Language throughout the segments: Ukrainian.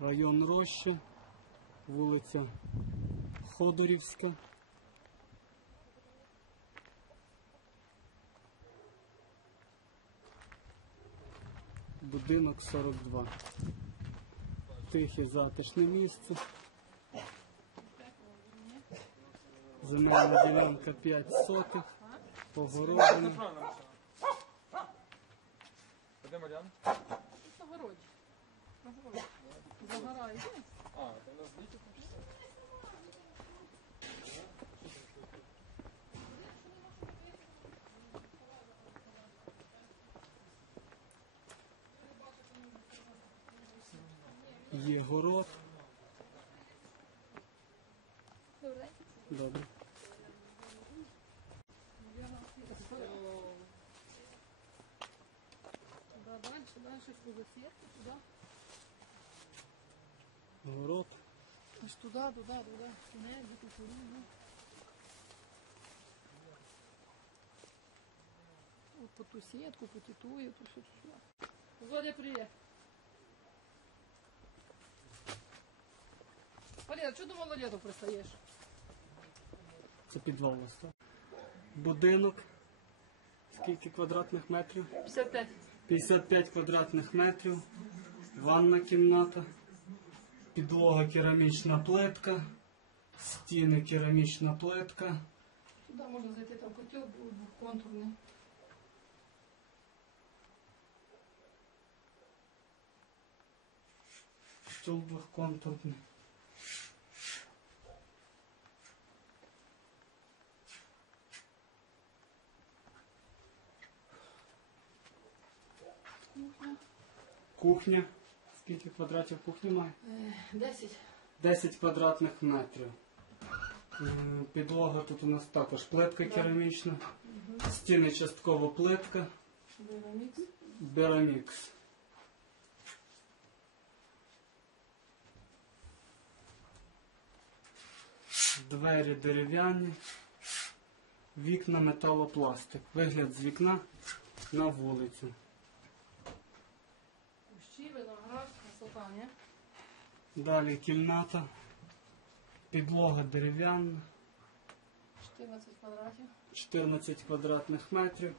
район Роща, вулиця Ходорівська. Будинок 42. Тихе затишне місце. Земельна ділянка 5 сотих. Огорожена. Правильно. А де Мар'ян? На А, то нас діти там? Є город. Добре. Да, дальше, дальше, кругосветка, туда. Город. Аж туда, туда, туда. Не, где кукурузу. Вот по ту сетку, по ту, эту, все сюда. Володя, привет. Валера, что ты молодец пристаешь? Це підвал у вас, так? Будинок. Скільки квадратних метрів? 55. 55 квадратних метрів. Ванна кімната. Підлога керамічна плитка. Стіни керамічна плитка. Туда можно зайти, там котел был двухконтурный. Стіл двохконтурний. Кухня. Скільки квадратів кухні має? Э, 10. 10 квадратних метрів. Підлога тут у нас також плитка керамічна. Стіни частково плитка. Берамикс. Берамікс. Двері дерев'яні. Вікна металопластик. Вигляд з вікна на вулицю. Красота. Далі кімната. Підлога дерев'яна. 14 квадратів. 14 квадратних метрів.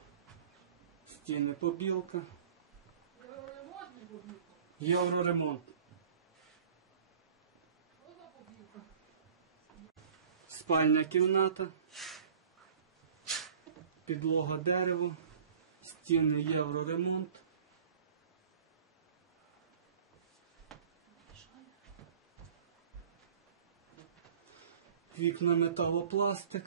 Стіни побілка. Євроремонт. Ось побілка. Спальня кімната. Підлога дерево. Стіни євроремонт. Вікна металопластик.